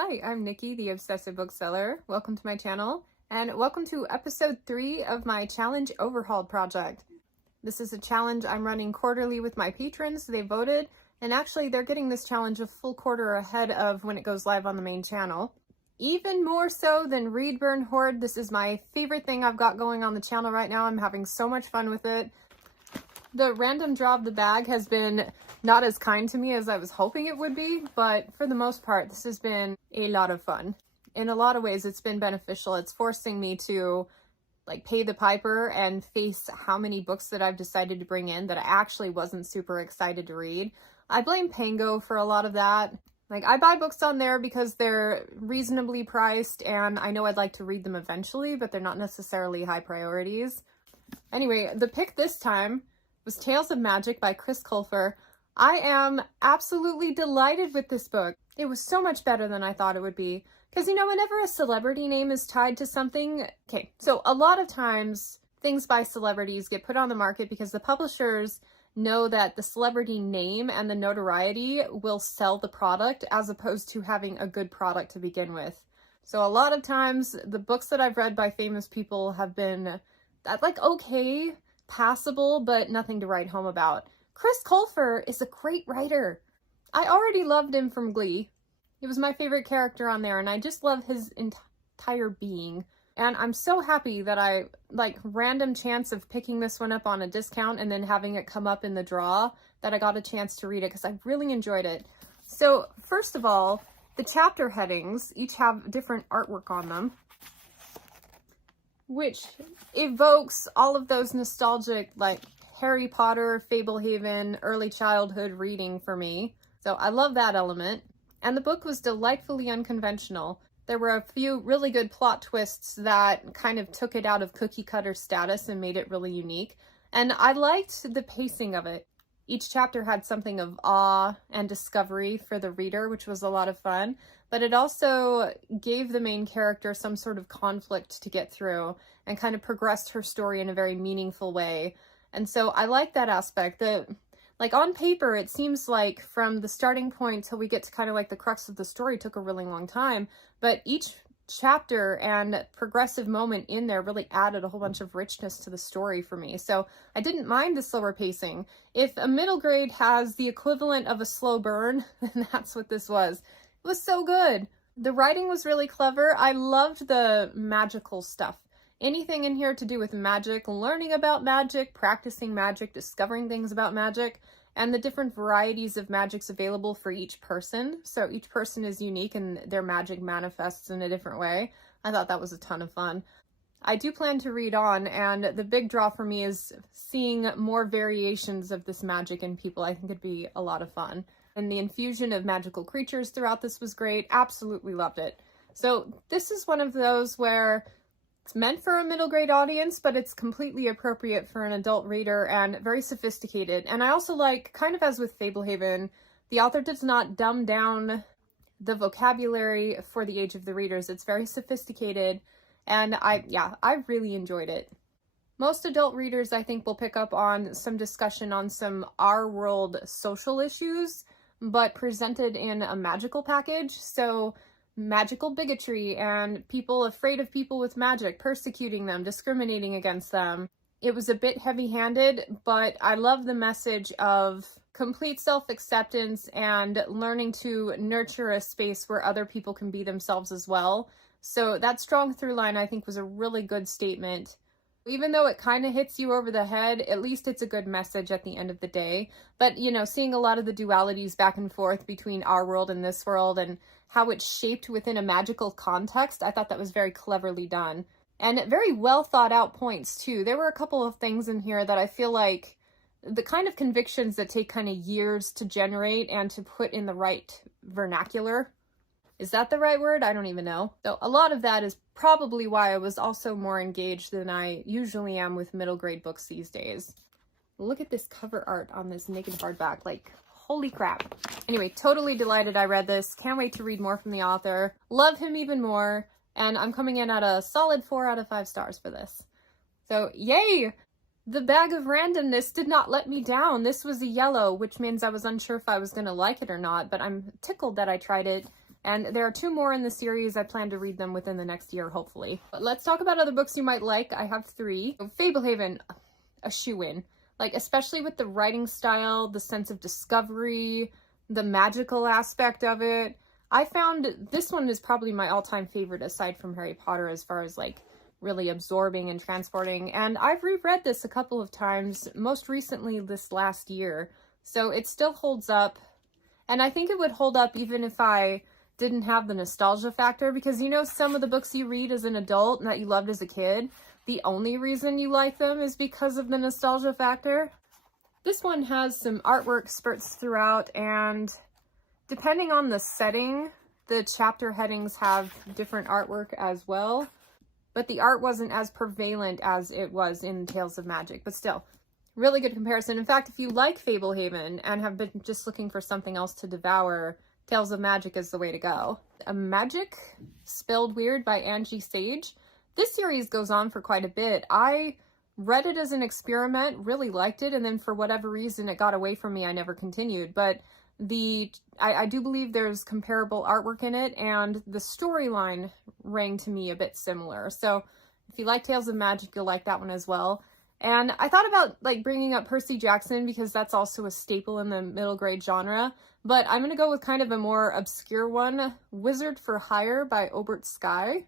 Hi, I'm Nikki, the Obsessive Bookseller. Welcome to my channel, and welcome to episode 3 of my Challenge Overhaul project. This is a challenge I'm running quarterly with my patrons. They voted, and actually they're getting this challenge a full quarter ahead of when it goes live on the main channel. Even more so than Read, Burn, Hoard, this is my favorite thing I've got going on the channel right now. I'm having so much fun with it. The random draw of the bag has been not as kind to me as I was hoping it would be, but for the most part, this has been a lot of fun. In a lot of ways, it's been beneficial. It's forcing me to pay the piper and face how many books that I've decided to bring in that I actually wasn't super excited to read. I blame Pango for a lot of that. I buy books on there because they're reasonably priced and I know I'd like to read them eventually, but they're not necessarily high priorities. Anyway, the pick this time was Tales of Magic by Chris Colfer. I am absolutely delighted with this book. It was so much better than I thought it would be. Because, whenever a celebrity name is tied to something, so a lot of times things by celebrities get put on the market because the publishers know that the celebrity name and the notoriety will sell the product as opposed to having a good product to begin with. So a lot of times the books that I've read by famous people have been okay, passable, but nothing to write home about. Chris Colfer is a great writer. I already loved him from Glee. He was my favorite character on there, and I just love his entire being. And I'm so happy that I, random chance of picking this one up on a discount and then having it come up in the draw, that I got a chance to read it because I really enjoyed it. So, first of all, the chapter headings each have different artwork on them, which evokes all of those nostalgic, Harry Potter, Fablehaven, early childhood reading for me. So I love that element. And the book was delightfully unconventional. There were a few really good plot twists that kind of took it out of cookie cutter status and made it really unique. And I liked the pacing of it. Each chapter had something of awe and discovery for the reader, which was a lot of fun. But it also gave the main character some sort of conflict to get through and kind of progressed her story in a very meaningful way. And so I like that aspect. On paper, it seems like from the starting point till we get to kind of the crux of the story took a really long time. But each chapter and progressive moment in there really added a whole bunch of richness to the story for me. So I didn't mind the slower pacing. If a middle grade has the equivalent of a slow burn, then that's what this was. It was so good. The writing was really clever. I loved the magical stuff. Anything in here to do with magic, learning about magic, practicing magic, discovering things about magic, and the different varieties of magics available for each person. So each person is unique and their magic manifests in a different way. I thought that was a ton of fun. I do plan to read on, and the big draw for me is seeing more variations of this magic in people. I think it'd be a lot of fun. And the infusion of magical creatures throughout this was great. Absolutely loved it. So this is one of those where it's meant for a middle grade audience, but it's completely appropriate for an adult reader and very sophisticated. And I also like, kind of as with Fablehaven, the author does not dumb down the vocabulary for the age of the readers. It's very sophisticated, and I really enjoyed it. Most adult readers, I think, will pick up on some discussion on some our world social issues, but presented in a magical package. So magical bigotry and people afraid of people with magic, persecuting them, discriminating against them. It was a bit heavy-handed, but I love the message of complete self-acceptance and learning to nurture a space where other people can be themselves as well. So that strong through line, I think, was a really good statement. Even though it kind of hits you over the head, at least it's a good message at the end of the day. But, seeing a lot of the dualities back and forth between our world and this world and how it's shaped within a magical context, I thought that was very cleverly done. And very well thought out points, too. There were a couple of things in here that I feel like the kind of convictions that take kind of years to generate and to put in the right vernacular. Is that the right word? I don't even know. So a lot of that is probably why I was also more engaged than I usually am with middle grade books these days. Look at this cover art on this naked hardback. Holy crap. Anyway, totally delighted I read this. Can't wait to read more from the author. Love him even more. And I'm coming in at a solid 4 out of 5 stars for this. So, yay! The bag of randomness did not let me down. This was a yellow, which means I was unsure if I was going to like it or not, but I'm tickled that I tried it. And there are 2 more in the series. I plan to read them within the next year, hopefully. But let's talk about other books you might like. I have 3. Fablehaven, a shoo-in. Like, especially with the writing style, the sense of discovery, the magical aspect of it. I found this one is probably my all-time favorite aside from Harry Potter as far as like really absorbing and transporting. And I've reread this a couple of times, most recently this last year. So it still holds up. And I think it would hold up even if I didn't have the nostalgia factor, because you know some of the books you read as an adult and that you loved as a kid, the only reason you like them is because of the nostalgia factor. This one has some artwork spurts throughout, and depending on the setting, the chapter headings have different artwork as well. But the art wasn't as prevalent as it was in Tales of Magic, but still, really good comparison. In fact, if you like Fablehaven and have been just looking for something else to devour, Tales of Magic is the way to go. A Magic, spelled weird, by Angie Sage. This series goes on for quite a bit. I read it as an experiment, really liked it, and then for whatever reason it got away from me. I never continued, but I do believe there's comparable artwork in it, and the storyline rang to me a bit similar. So if you like Tales of Magic, you'll like that one as well. And I thought about like bringing up Percy Jackson because that's also a staple in the middle grade genre, but I'm going to go with kind of a more obscure one, Wizard for Hire by Obert Sky.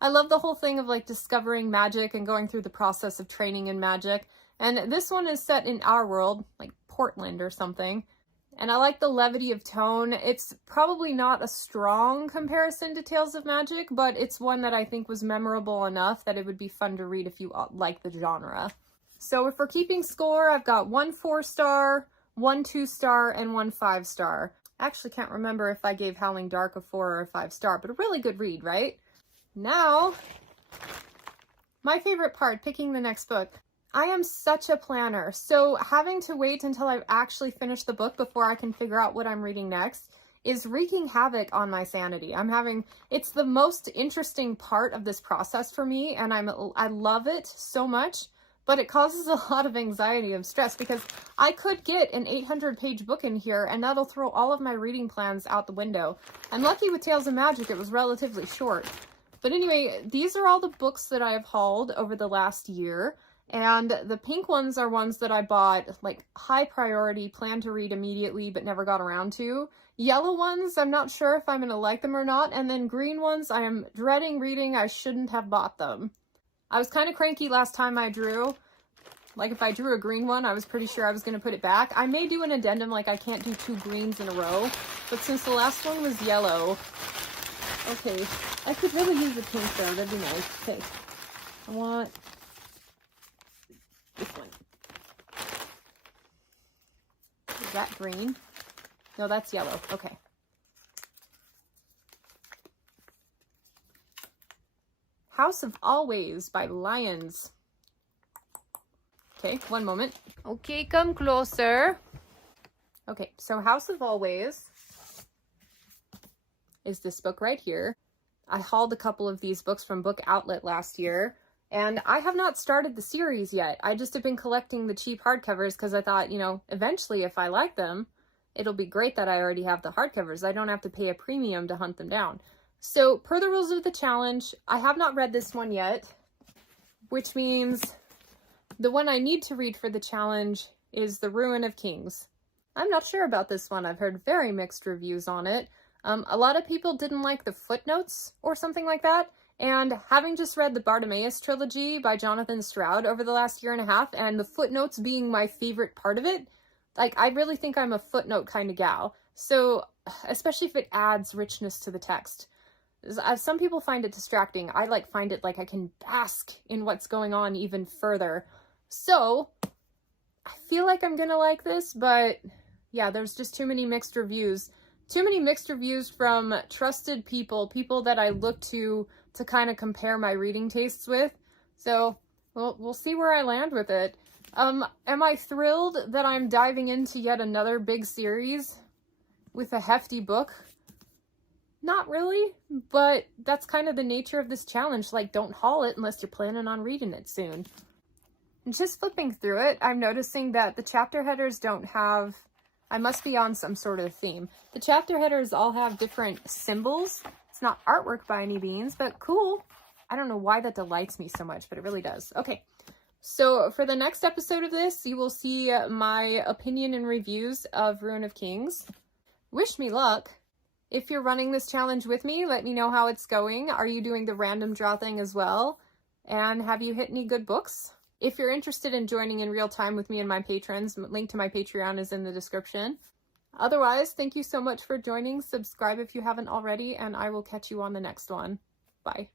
I love the whole thing of like discovering magic and going through the process of training in magic. And this one is set in our world, like Portland or something. And I like the levity of tone. It's probably not a strong comparison to Tales of Magic, but it's one that I think was memorable enough that it would be fun to read if you like the genre. So if we're keeping score, I've got 1 4-star, 1 2-star, and 1 5-star. I actually can't remember if I gave Howling Dark a 4 or a 5-star, but a really good read, right? Now, my favorite part, picking the next book. I am such a planner, so having to wait until I've actually finished the book before I can figure out what I'm reading next is wreaking havoc on my sanity. It's the most interesting part of this process for me, and I love it so much, but it causes a lot of anxiety and stress because I could get an 800-page book in here and that'll throw all of my reading plans out the window. I'm lucky with Tales of Magic, it was relatively short. But anyway, these are all the books that I have hauled over the last year. And the pink ones are ones that I bought, like, high priority, planned to read immediately, but never got around to. Yellow ones, I'm not sure if I'm going to like them or not. And then green ones, I am dreading reading. I shouldn't have bought them. I was kind of cranky last time I drew. Like, if I drew a green one, I was pretty sure I was going to put it back. I may do an addendum, like I can't do 2 greens in a row. But since the last one was yellow... Okay, I could really use a pink though. That'd be nice. Okay, I want... this one. Is that green? No, that's yellow. Okay. House of Always by Lions. Okay, one moment. Okay, come closer. Okay, so House of Always is this book right here. I hauled a couple of these books from Book Outlet last year. And I have not started the series yet. I just have been collecting the cheap hardcovers because I thought, you know, eventually if I like them, it'll be great that I already have the hardcovers. I don't have to pay a premium to hunt them down. So per the rules of the challenge, I have not read this one yet, which means the one I need to read for the challenge is The Ruin of Kings. I'm not sure about this one. I've heard very mixed reviews on it. A lot of people didn't like the footnotes or something like that. And having just read the Bartimaeus trilogy by Jonathan Stroud over the last year and a half, and the footnotes being my favorite part of it, like, I really think I'm a footnote kind of gal. So, especially if it adds richness to the text. Some people find it distracting. I, like, find it like I can bask in what's going on even further. So, I feel like I'm gonna like this, but yeah, there's just too many mixed reviews. Too many mixed reviews from trusted people that I look to kind of compare my reading tastes with. So we'll see where I land with it. Am I thrilled that I'm diving into yet another big series with a hefty book? Not really, but that's kind of the nature of this challenge. Like, don't haul it unless you're planning on reading it soon. And just flipping through it, I'm noticing that the chapter headers don't have I must be on some sort of theme. The chapter headers all have different symbols. It's not artwork by any means, but cool. I don't know why that delights me so much, but it really does. Okay, so for the next episode of this, you will see my opinion and reviews of Ruin of Kings. Wish me luck. If you're running this challenge with me, let me know how it's going. Are you doing the random draw thing as well? And have you hit any good books? If you're interested in joining in real time with me and my patrons, link to my Patreon is in the description. Otherwise, thank you so much for joining. Subscribe if you haven't already, and I will catch you on the next one. Bye.